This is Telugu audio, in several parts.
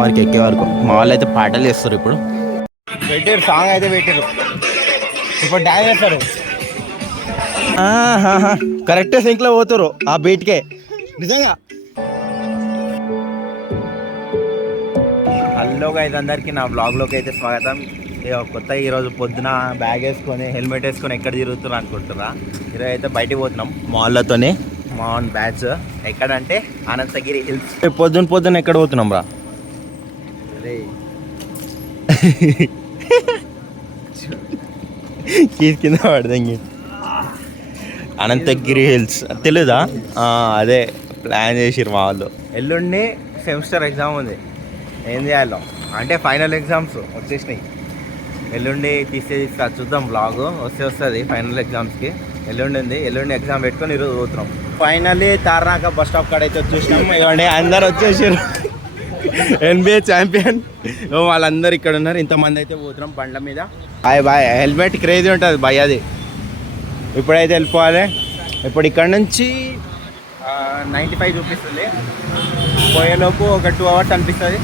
వరకు ఎక్కే వరకు మా వాళ్ళు అయితే పాటలు చేస్తారు. ఇప్పుడు పెట్టారు సాంగ్ అయితే పెట్టారు. ఇప్పుడు డాన్స్ చేస్తారు. కరెక్ట్ సింక్లో పోతారు ఆ బీట్కే నిజంగా. హలో గైస్, అందరికీ నా బ్లాగ్లోకి అయితే స్వాగతం. కొత్త ఈరోజు పొద్దున బ్యాగ్ వేసుకొని హెల్మెట్ వేసుకొని ఎక్కడ తిరుగుతున్నా అనుకుంటున్నా. ఈరోజు అయితే బయటికి పోతున్నాం మాల్లతోనే. మా బ్యాచ్ ఎక్కడంటే అనంతగిరి హిల్స్. పొద్దున ఎక్కడ పోతున్నాం రా? కీస్ కింద పడదంగి. అనంతగిరి హిల్స్ తెలీదా? అదే ప్లాన్ చేసిరు మా వాళ్ళు. ఎల్లుండి సెమిస్టర్ ఎగ్జామ్ ఉంది. ఏం చేయాలో అంటే ఫైనల్ ఎగ్జామ్స్ వచ్చేసినాయి. ఎల్లుండి తీస్తా చూద్దాం. బ్లాగ్ వస్తుంది ఫైనల్ ఎగ్జామ్స్కి. ఎల్లుండి ఉంది. ఎల్లుండి ఎగ్జామ్ పెట్టుకొని ఈరోజు పోతున్నాం. ఫైనల్లీ తార్నాక బస్ స్టాప్ కాడ అయితే వచ్చేసినాం. ఇవ్వండి అందరు వచ్చేసారు. NBA ఛాంపియన్ వాళ్ళందరూ ఇక్కడ ఉన్నారు. ఇంతమంది అయితే పోతున్నాం బండ్ల మీద. బాయ్ హెల్మెట్ క్రేజీ ఉంటుంది బాయ్. అది ఇప్పుడైతే వెళ్ళిపోవాలి. ఇప్పుడు ఇక్కడ నుంచి 95 చూపిస్తుంది. పోయేలోపు ఒక 2 hours అనిపిస్తుంది.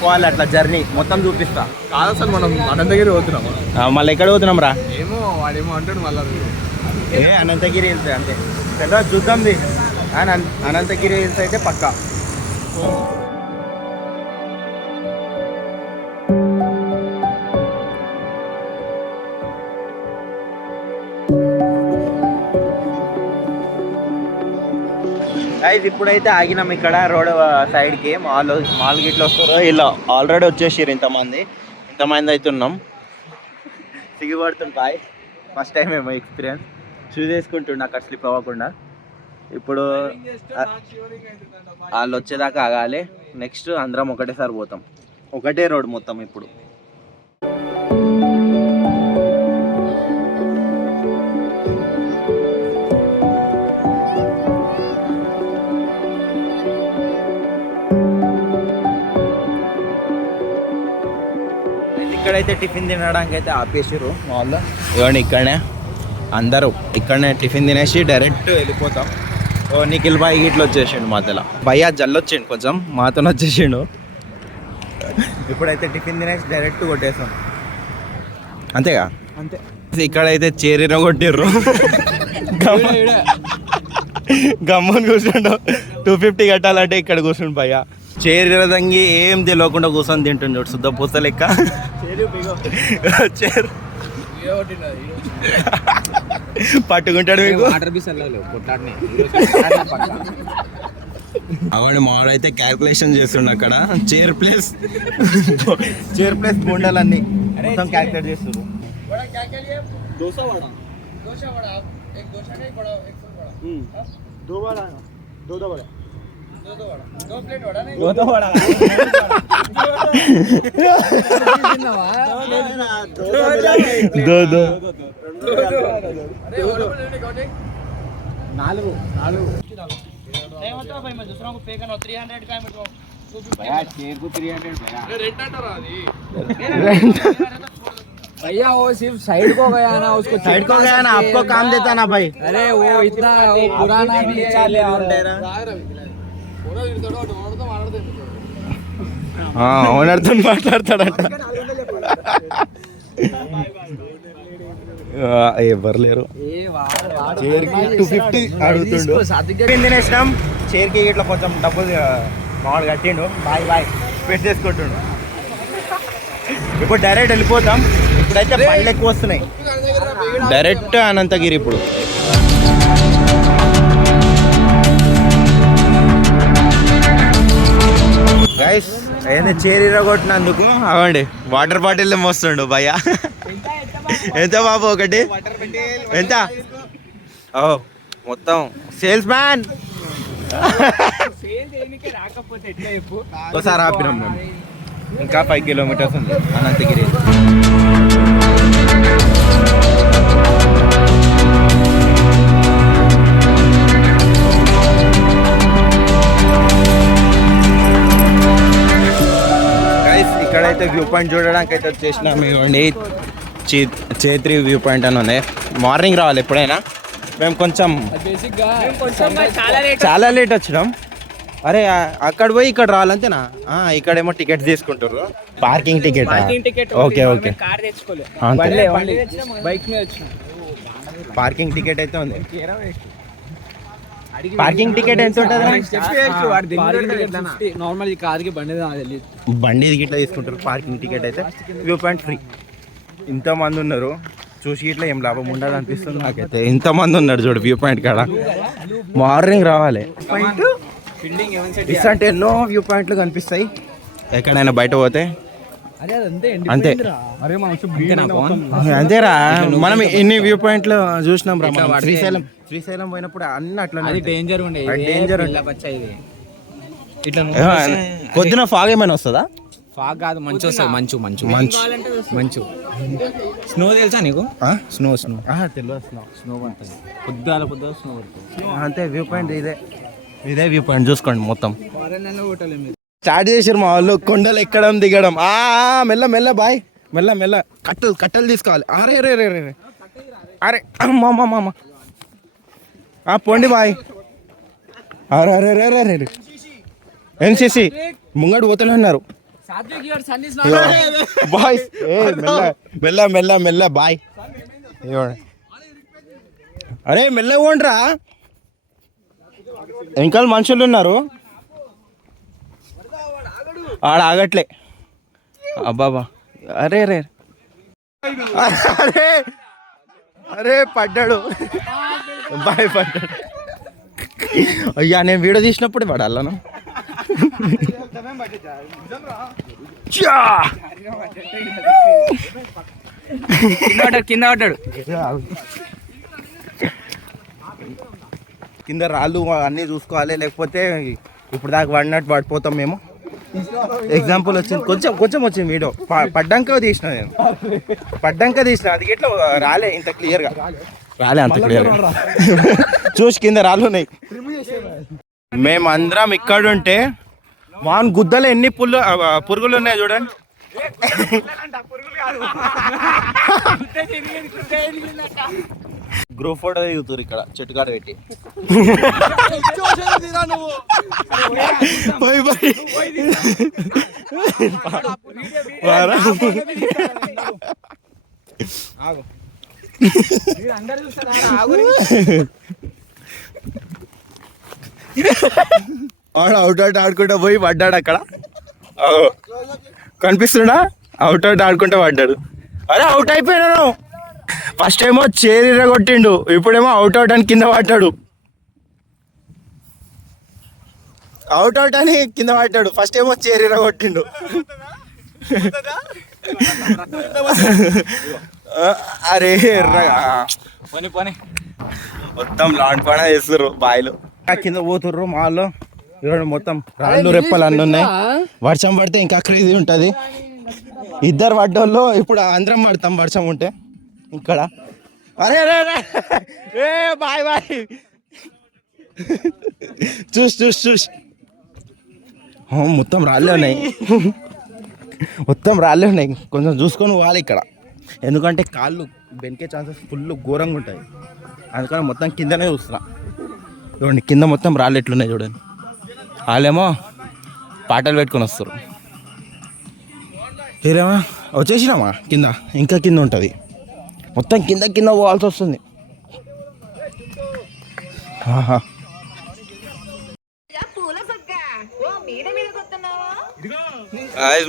పోవాలి అట్లా జర్నీ మొత్తం చూపిస్తా. కాదు అసలు మనం అనంతగిరి పోతున్నాము. మళ్ళీ ఎక్కడ పోతున్నాం రా? ఏమో వాడేమో అంటాడు మళ్ళీ. అనంతగిరి హిల్స్ అంతే కదా, చూద్దాం. అనంతగిరి హిల్స్ అయితే పక్కా. ఇప్పుడైతే ఆగినాం ఇక్కడ రోడ్ సైడ్కి. మాల్ గిట్ల వస్తారు. ఇలా ఆల్రెడీ వచ్చేసారు ఇంతమంది అయితే ఉన్నాం. సిగ్గుపడుతుంటాయి. ఫస్ట్ టైం ఏమో ఎక్స్పీరియన్స్. షూస్ వేసుకుంటుండే అక్కడ స్లిప్ అవ్వకుండా. ఇప్పుడు వాళ్ళు వచ్చేదాకా ఆగాలి. నెక్స్ట్ అందరం ఒకటేసారి పోతాం. ఒకటే రోడ్ మొత్తం. ఇప్పుడు ఇక్కడైతే టిఫిన్ తినడానికి అయితే ఆపేసారు మా వాళ్ళు. ఇవ్వండి ఇక్కడనే అందరూ ఇక్కడనే టిఫిన్ తినేసి డైరెక్ట్ వెళ్ళిపోతాం. నిఖిల్ బాయ్ ఇట్లా వచ్చేసిండు మధ్యలో. భయ్యా జల్లొచ్చిండు కొంచెం మాతో వచ్చేసిండు. ఇప్పుడైతే టిఫిన్ తినేసి డైరెక్ట్ కొట్టేసాం. అంతేగా? అంతే. ఇక్కడైతే చేరిన కొట్టిర్రు. గమ్మని కూర్చుండు. 250 కట్టాలంటే ఇక్కడ కూర్చుండు భయ్యా. చేరిన దంగి ఏం తెలియకుండా కూర్చొని తింటుండు. శుద్ధ పూస లెక్క. పట్టుకుంటాడు మీకు. అవన్నీ మాడైతే క్యాల్కులేషన్ చేస్తుండ అక్కడ. చైర్ ప్లేస్ బొండాలన్నీ మొత్తం క్యాల్కులేట్ చేస్తున్నారు. भैया वो सिर्फ साइड को गया ना, उसको साइड को गया ना, आपको काम देता ना भाई. अरे वो इतना पुराना भी चले. ఓనర్తో మాట్లాడతాడంట. ఎవరు లేరు. చైర్కి 250 అడుగుతుండు. తినేసినాం. చైర్కి ఇట్లా కొంచెం డబ్బులు మామూలు కట్టిండు. బాయ్ పెట్టేసుకుంటుండు. ఇప్పుడు డైరెక్ట్ వెళ్ళిపోతాం. ఇప్పుడైతే బండ్లు ఎక్కువ వస్తున్నాయి. డైరెక్ట్ అనంతగిరి. ఇప్పుడు గైస్ ఏంది చేరిరా కొట్టినందుకు అవ్వండి వాటర్ బాటిల్ మోస్తుండు భయ్య. ఎంత బాబు ఒకటి ఎంత? ఓ మొత్తం సేల్స్ మ్యాన్. ఒకసారి ఆపినాం మేము. ఇంకా 5 kilometers ఉంది అనంతగిరి. ఇక్కడైతే వ్యూ పాయింట్ చూడడానికి అయితే వచ్చేసినాం. ఇవ్వండి చేత్రి వ్యూ పాయింట్ అని ఉంది. మార్నింగ్ రావాలి ఎప్పుడైనా. మేము కొంచెం బేసిక్ గా చాలా లేట్ వచ్చినాం. అరే అక్కడ పోయి ఇక్కడ రావాలంతేనా? ఇక్కడేమో టికెట్స్ తీసుకుంటారు, parking ticket. Okay okay, bike మీద వచ్చిన పార్కింగ్ టికెట్ అయితే ఉంది. పార్కింగ్ టికెట్ ఎంత ఉంటుంది? నార్మల్ ఈ కార్కి బండి తెలియదు, బండి గిట్లా తీసుకుంటారు. పార్కింగ్ టికెట్ అయితే వ్యూ పాయింట్ ఫ్రీ. ఇంతమంది ఉన్నారు, చూసి ఇట్లా ఏం లాభం ఉండదు అనిపిస్తుంది నాకైతే. ఇంతమంది ఉన్నారు చూడు వ్యూ పాయింట్ కాడ. మార్నింగ్ రావాలి. ఇసంటే ఎన్నో వ్యూ పాయింట్లు కనిపిస్తాయి ఎక్కడైనా బయట పోతే. అంతే అంతేరా, మనం ఎన్ని వ్యూ పాయింట్లు చూసినాం రా. శ్రీశైలం పోయినప్పుడు అన్ని అట్లా డేంజర్ పొద్దున ఫాగ్ ఏమైనా వస్తుందా? ఫాగ్ కాదు, మంచు వస్తుంది. మంచు మంచు మంచు మంచు. స్నో తెలుసా నీకు? స్నో తెలియదు. స్నో పడుతుంది పొద్దున స్నో పడుతుంది. అంతే వ్యూ పాయింట్ ఇదే వ్యూ పాయింట్ చూసుకోండి మొత్తం. స్టార్ట్ చేసారు మా వాళ్ళు కొండలు ఎక్కడం దిగడం. మెల్ల మెల్ల బాయ్, మెల్ల మెల్ల. కట్టలు తీసుకోవాలి. అరే రే రే రే అరే అమ్మ పోండి బాయ్. అరే అరే రే రే రే ఎన్సిసి ముంగడు పోతూనే ఉన్నారు బాయ్స్. మెల్ల మెల్ల మెల్ల మెల్ల బాయ్. అరే మెల్ల పోండ్రా, వెనకాల మనుషులు ఉన్నారు. ఆడ ఆగట్లే. అబ్బాబా అరే రే అరే అరే పడ్డాడు బాయ్, పడ్డాడు. అయ్యా నేను వీడియో తీసినప్పుడు పడాలను. కింద పడ్డాడు. కింద రాళ్ళు అన్నీ చూసుకోవాలి, లేకపోతే ఇప్పుడు దాకా పడినట్టు పడిపోతాం మేము. ఎగ్జాంపుల్ వచ్చింది, కొంచెం వచ్చింది వీడియో. పడ్డాక తీసిన నేను, అది ఎట్లా రాలే ఇంత క్లియర్గా, అంత క్లియర్గా. చూసి కింద రాళ్ళు ఉన్నాయి. మేమందరం ఇక్కడుంటే వాన్ గుద్దలు ఎన్ని పురుగులు ఉన్నాయి చూడండి. గ్రూప్ ఫోటో దిగుతారు ఇక్కడ చెట్టుకాడ పెట్టి. అవుట్ ఆడుకుంటా పోయి పడ్డాడు అక్కడ. కనిపిస్తున్నా? అవుట్ ఆడుకుంటా పడ్డాడు. అరే అవుట్ అయిపోయినాను. ఫస్ట్ ఏమో చేరిర కొట్టిండు, ఇప్పుడేమో అవుట్ అని కింద పడ్డాడు. అవుట్ అని కింద పడ్డాడు. ఫస్ట్ ఏమో చేరిర కొట్టిండు. అరే మొత్తం లాంటి పడ చేస్తుర్రు బాయిలు. కింద పోతుర్రు మాల్లో. మొత్తం రాళ్ళు రెప్పలు అన్నీ ఉన్నాయి. వర్షం పడితే ఇంకా క్రేజీ ఉంటుంది. ఇద్దరు పడ్డోళ్ళు ఇప్పుడు అందరం పడతాం వర్షం ఉంటే ఇక్కడ. అరే ఏ బాయ్ చూసి మొత్తం రాళ్ళే ఉన్నాయి. కొంచెం చూసుకొని పోవాలి ఇక్కడ, ఎందుకంటే కాళ్ళు బెనికే ఛాన్సెస్ ఫుల్ ఘోరంగా ఉంటాయి. అందుకని మొత్తం కిందనే చూస్తున్నా. చూడండి కింద మొత్తం రాళ్ళు ఎట్లున్నాయి చూడండి. వాళ్ళేమో పాటలు పెట్టుకొని వస్తారు. ఏరేమా వచ్చేసినామా కింద, ఇంకా కింద ఉంటుంది మొత్తం. కింద పోవాల్సి వస్తుంది.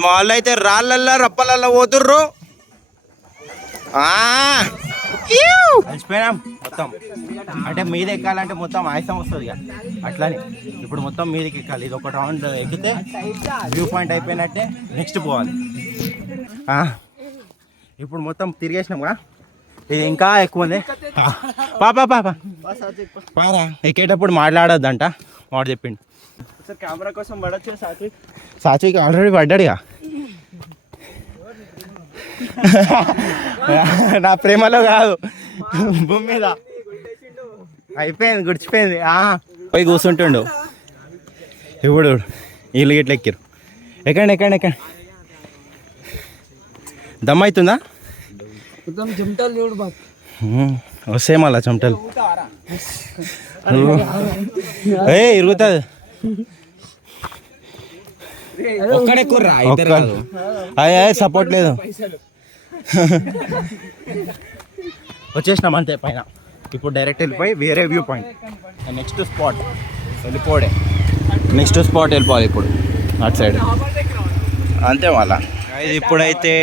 మా వాళ్ళు అయితే రాళ్ళల్లో రప్పలల్లో పోతుర్రు. కలిసిపోయినాం మొత్తం. అంటే మీద ఎక్కాలంటే మొత్తం ఆయాసం వస్తుంది ఇక అట్లానే. ఇప్పుడు మొత్తం మీదకి ఎక్కాలి. ఇది ఒక రౌండ్ ఎక్కితే వ్యూ పాయింట్ అయిపోయినట్టే. నెక్స్ట్ పోవాలి. ఇప్పుడు మొత్తం తిరిగేసినాంగా. ఇది ఇంకా ఎక్కువ ఉంది. పారా ఎక్కేటప్పుడు మాట్లాడొద్దంట వాడు చెప్పిండు. కెమెరా కోసం పడొచ్చు. సాత్విక్ ఆల్రెడీ పడ్డాడుగా. నా ప్రేమలో కాదు, భూమి మీద అయిపోయింది, గుడిచిపోయింది. పోయి కూర్చుంటుండు. ఇప్పుడు వీళ్ళు గిట్ల ఎక్కిరు. ఎక్కండి. దమ్ అవుతుందా? వస్తే మళ్ళా చెమటలు ఏ ఇరుగుతుంది ఒక్కడే కుర్రా ఇద్దరు కాదు. అయ్యే సపోర్ట్ లేదు. వచ్చేసినాం అంతే పైన. ఇప్పుడు డైరెక్ట్ వెళ్ళిపోయి వేరే వ్యూ పాయింట్ నెక్స్ట్ స్పాట్ వెళ్ళిపోడే. నెక్స్ట్ స్పాట్ వెళ్ళిపోవాలి ఇప్పుడు అటు సైడ్. అంతే మళ్ళా ఇప్పుడైతే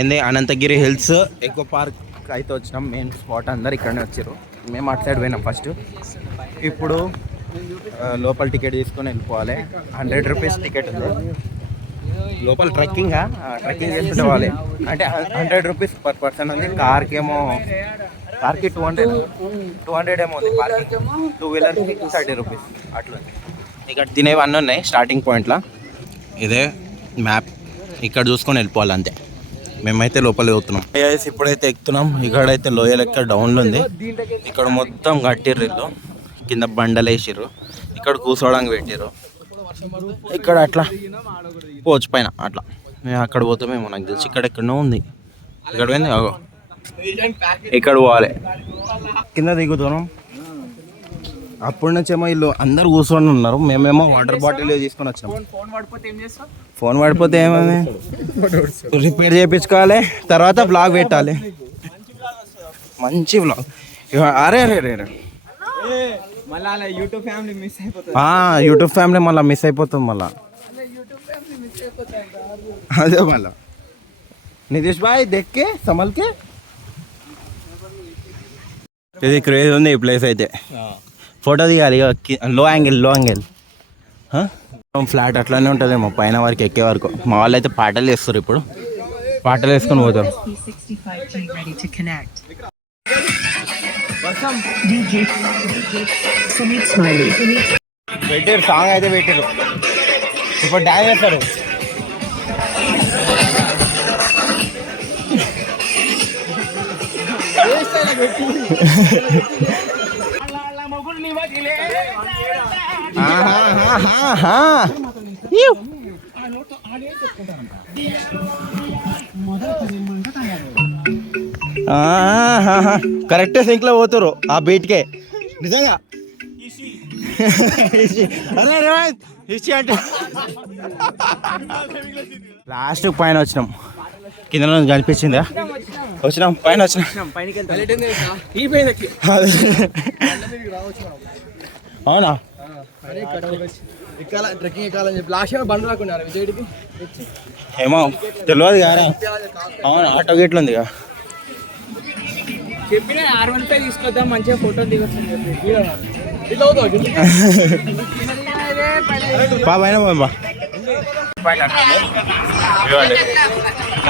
ఏంది అనంతగిరి హిల్స్ ఎకో పార్క్ అయితే వచ్చినాం. మెయిన్ స్పాట్ అందరు ఇక్కడనే వచ్చారు. మేము అటు సైడ్ పోయినాం ఫస్ట్. ఇప్పుడు లోపల టికెట్ తీసుకొని వెళ్ళిపోవాలి. 100 రూపీస్ టికెట్ ఉంది లోపల. ట్రెక్కింగ్ చేసుకుంటే వాళ్ళే అంటే 100 రూపీస్ పర్ పర్సన్ ఉంది. కార్కి 200 ఏమో ఉంది పార్కింగ్. 2 వీలర్కి 30 రూపీస్ అట్లా. ఇక్కడ తినేవన్నీ ఉన్నాయి స్టార్టింగ్ పాయింట్లో. ఇదే మ్యాప్, ఇక్కడ చూసుకొని వెళ్ళిపోవాలి అంతే. మేమైతే లోపలికి పోతున్నాం. ఇప్పుడైతే ఎక్కుతున్నాం. ఇక్కడైతే లోయ లెక్క డౌన్లో ఉంది. ఇక్కడ మొత్తం కట్టిర్రు ఇల్లు, కింద బండలు వేసిర్రు, ఇక్కడ కూర్చోడానికి పెట్టిర్రు. ఇక్కడ అట్లా పోవచ్చు పైన అట్లా. మేము అక్కడ పోతామేమో నాకు తెలిసి. ఇక్కడ ఎక్కడో ఉంది. ఇక్కడ పోయింది ఇక్కడ పోవాలి. కింద దిగుతున్నాం. అప్పటి నుంచేమో వీళ్ళు అందరు కూర్చొని ఉన్నారు. మేమేమో వాటర్ బాటిల్ తీసుకొని వచ్చినాం. ఫోన్ పడిపోతే ఏమైంది, రిపేర్ చేయించుకోవాలి, తర్వాత బ్లాగ్ పెట్టాలి. మంచి బ్లాగ్. అరే అరే అరే యూట్యూబ్ ఫ్యామిలీ మళ్ళీ మిస్ అయిపోతుంది మళ్ళా. అదే మళ్ళా నితీష్ భాయ్ దెక్కే సమల్కే. ఇది క్రేజ్ ఉంది ఈ ప్లేస్ అయితే. ఫోటో తీయాలి లో యాంగిల్. ఫ్లాట్ అట్లానే ఉంటుందేమో పైన వరకు ఎక్కే వరకు. మా వాళ్ళు అయితే పాటలు వేస్తారు. ఇప్పుడు పాటలు వేసుకొని పోతారు. పెట్టారు సాంగ్ అయితే పెట్టారు. ఇప్పుడు డాన్స్ చేస్తారు. కరెక్ట్ సింక్లో పోతారు ఆ బీట్కే నిజంగా. అరే ఇచ్చి అంటే లాస్ట్ పైన వచ్చినాం. కింద నుంచి కనిపించిందా? వచ్చినాం పైన వచ్చినాం. అవునా? ఏమో తెలియదు కదా. అవును ఆటో గేట్లు ఉంది కదా. చెప్పిన R15 తీసుకొద్దాం మంచిగా ఫోటో దిగొచ్చు.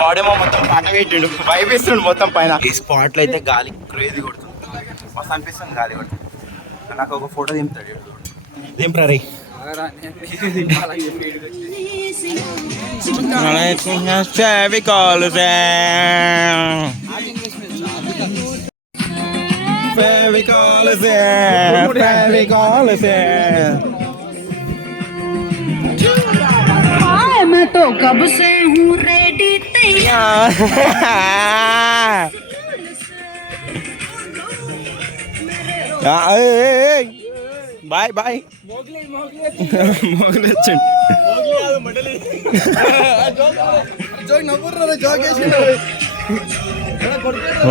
వాడేమో మొత్తం పాట పెట్టిండు, వైపిస్తుండు మొత్తం పైన. ఈ స్పాట్లో అయితే గాలి క్రేజీ కొడుతుంది. మస్తు అనిపిస్తుంది గాలి కొడుతుంది. నాకు ఒక ఫోటో దింపుతాడు. దింపరా రే. मैं तो कब से हूँ रेडी तैयार. Bye bye.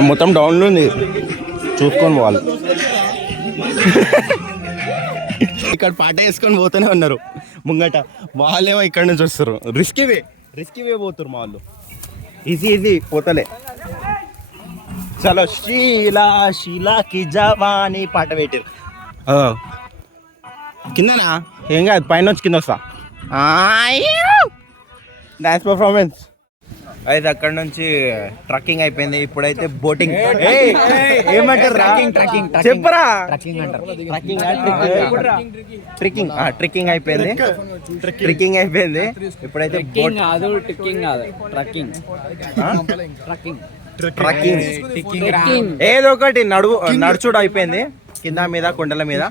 మొత్తం డౌన్లో ఉంది, చూసుకొని పోవాలి. ఇక్కడ పాట వేసుకొని పోతూనే ఉన్నారు ముంగట. వాళ్ళేమో ఇక్కడ నుంచి వస్తారు. రిస్కీ వే పోతారు మా వాళ్ళు. ఈజీ పోతలే. చలో షీలాకి జవానీ పాట పెట్టారు. కిందనా ఏం కాదు, పైన వచ్చి కింద వస్తా. డాన్స్ పర్ఫార్మెన్స్ అయితే అక్కడ నుంచి ట్రక్కింగ్ అయిపోయింది. ఇప్పుడైతే బోటింగ్. ఏమంటారు? చెప్పరా? ట్రెక్కింగ్ అయిపోయింది. ఇప్పుడైతే ట్రక్కింగ్ ఏదో ఒకటి నడుచుడు అయిపోయింది. కింద మీద కొండల మీద.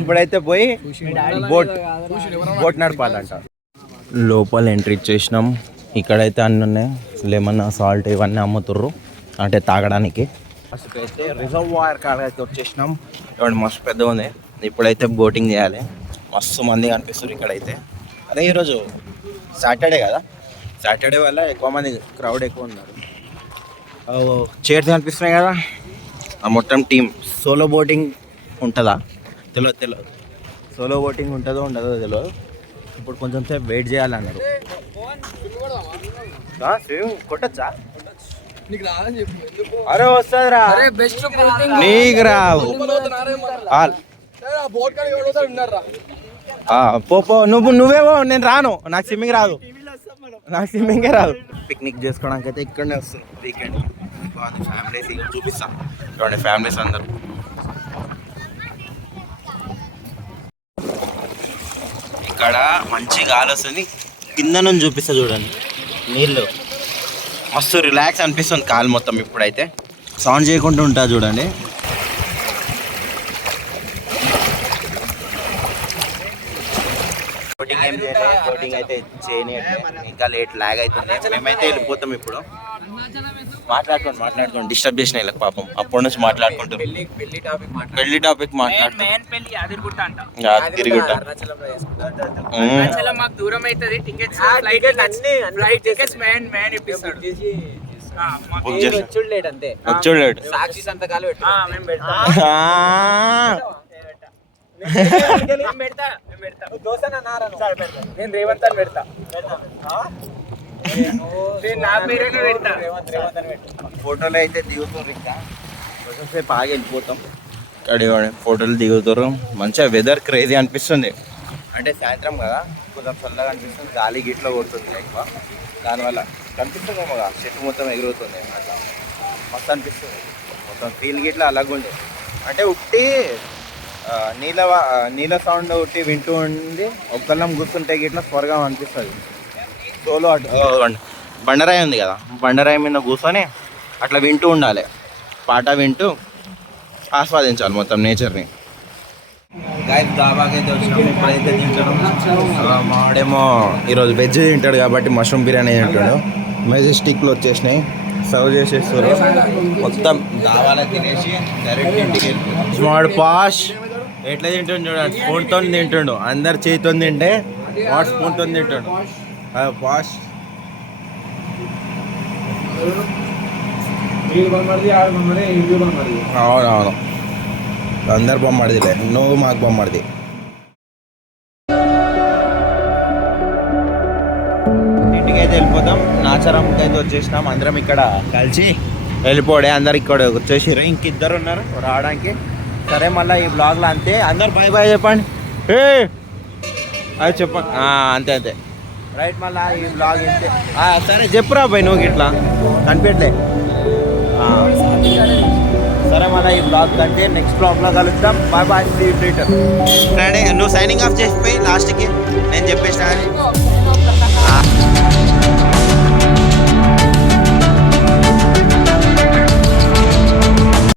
ఇప్పుడైతే పోయి బోట్ నడపాలంట. లోపల ఎంట్రీ ఇచ్చేసినాం. ఇక్కడైతే అన్నీ ఉన్నాయి. లెమన్, సాల్ట్ ఇవన్నీ అమ్ముతుర్రు అంటే తాగడానికి. ఫస్ట్ అయితే రిజర్వాయర్ కాడ అయితే వచ్చేసినాం. ఇవాడు మస్తు పెద్దగా ఉంది. ఇప్పుడైతే బోటింగ్ చేయాలి. మస్తు మంది కనిపిస్తారు ఇక్కడైతే. అదే ఈరోజు సాటర్డే కదా, సాటర్డే వల్ల ఎక్కువ మంది క్రౌడ్ ఎక్కువ ఉన్నారు. చైర్స్ కనిపిస్తున్నాయి కదా, ఆ మొత్తం టీం. సోలో బోటింగ్ ఉంటుందా తెలియదు. సోలో బోటింగ్ ఉంటుందో ఉండదో తెలియదు. ఇప్పుడు కొంచెం సేపు వెయిట్ చేయాలన్నారు. స్విమ్మింగ్ కొట్టచ్చా? అరే వస్తుందిరా, నీకు రావు. పో నువ్వేవో, నేను రాను. నాకు స్విమ్మింగ్ రాదు, నాకు స్విమ్మింగే రాదు. పిక్నిక్ చేసుకోవడానికి అయితే ఇక్కడనే వస్తుంది వీకెండ్. ఫ్యామిలీస్ ఇక్కడ చూపిస్తాం చూడండి, ఫ్యామిలీస్ అందరు. ఇక్కడ మంచి గాలి వస్తుంది. కింద నుంచి చూపిస్తా చూడండి, నీళ్ళు మస్తు రిలాక్స్ అనిపిస్తుంది కాలు మొత్తం. ఇప్పుడైతే సౌండ్ చేయకుండా ఉంటా చూడండి. బోటింగ్ ఏం చేయలేదు, బోటింగ్ అయితే చేయనియట్లే, ఇంకా లేట్ లాగ్ అవుతుంది. మేమైతే వెళ్ళిపోతాం ఇప్పుడు. మాట్లాడుకోండి డిస్టర్బ్ చేసిన వీళ్ళకి పాపం. అప్పటి నుంచి మాట్లాడుకుంటాం. పెళ్లి టాపిక్ మాట్లాడుతాం. మాకు దూరం అవుతుంది. టికెట్స్ వచ్చులేడు సాక్షి సంతకాలు నేను రేవంత్ అని పెడతా. ఫోటోలు అయితే దిగుతారు. ఇంకా కొంచెం సేపు ఆగి వెళ్ళిపోతాం. ఫోటోలు దిగుతారు. మంచిగా వెదర్ క్రేజీ అనిపిస్తుంది. అంటే సాయంత్రం కదా, కొంచెం చల్లగా అనిపిస్తుంది. గాలి గిట్లో కొడుతుంది ఎక్కువ, దానివల్ల కనిపిస్తుంది కదా, చెట్టు మొత్తం ఎగురుతుంది. అట్లా మస్తు అనిపిస్తుంది. మొత్తం ఫీల్ గిట్లా అలాగుండే. అంటే ఉట్టి నీళ్ళ సౌండ్ ఉట్టి వింటూ ఉండి ఒక్కళ్ళం కూర్చుంటే గిట్లా స్వర్గం అనిపిస్తుంది. సోలో బండరాయి ఉంది కదా, బండరాయి మీద కూర్చొని అట్లా వింటూ ఉండాలి, పాట వింటూ ఆస్వాదించాలి మొత్తం నేచర్ని. గాయస్ దాబాకి అయితే వచ్చినాము. ఇప్పుడైతే తింటాం. మాడేమో ఈరోజు వెజ్ తింటాడు కాబట్టి మష్రూమ్ బిర్యానీ తింటాడు. మెజెస్టిక్లో వచ్చేసినాయి, సర్వ్ చేసేస్తారు. మొత్తం దాబాలో తినేసి డైరెక్ట్ ఇంటికి వెళ్ళిపోతాం. వాడు పాష్ ఎట్లా తింటుండు చూడండి, స్పూన్తో తింటుండు. అందరు చేతితో తింటే వాడు స్పూన్తో తింటుండు. పాష్ అవునవును, అందరు బొమ్మడిదిలే, నువ్వు మాకు బొమ్మడిది. ఇంటికైతే వెళ్ళిపోతాం. నాచారంకి అయితే వచ్చేసినాం. అందరం ఇక్కడ కలిసి వెళ్ళిపోడే. అందరు ఇక్కడ వచ్చేసారు. ఇంకిద్దరు ఉన్నారు రావడానికి. సరే, మళ్ళీ ఈ బ్లాగ్లో అంతే. అందరు బాయ్ బాయ్ చెప్పండి. అది చెప్పండి, అంతే రైట్. మళ్ళీ ఈ బ్లాగ్ ఇంతే. సరే చెప్పురా బాయ్, నువ్వు ఇట్లా కనిపెట్టలే. సరే, మళ్ళీ ఈ బ్లాగ్ కంటే నెక్స్ట్ బ్లాగ్లో కలుద్దాం. Bye bye, see you later. నువ్వు సైనింగ్ ఆఫ్ చేసిపోయి లాస్ట్కి నేను చెప్పేసిన.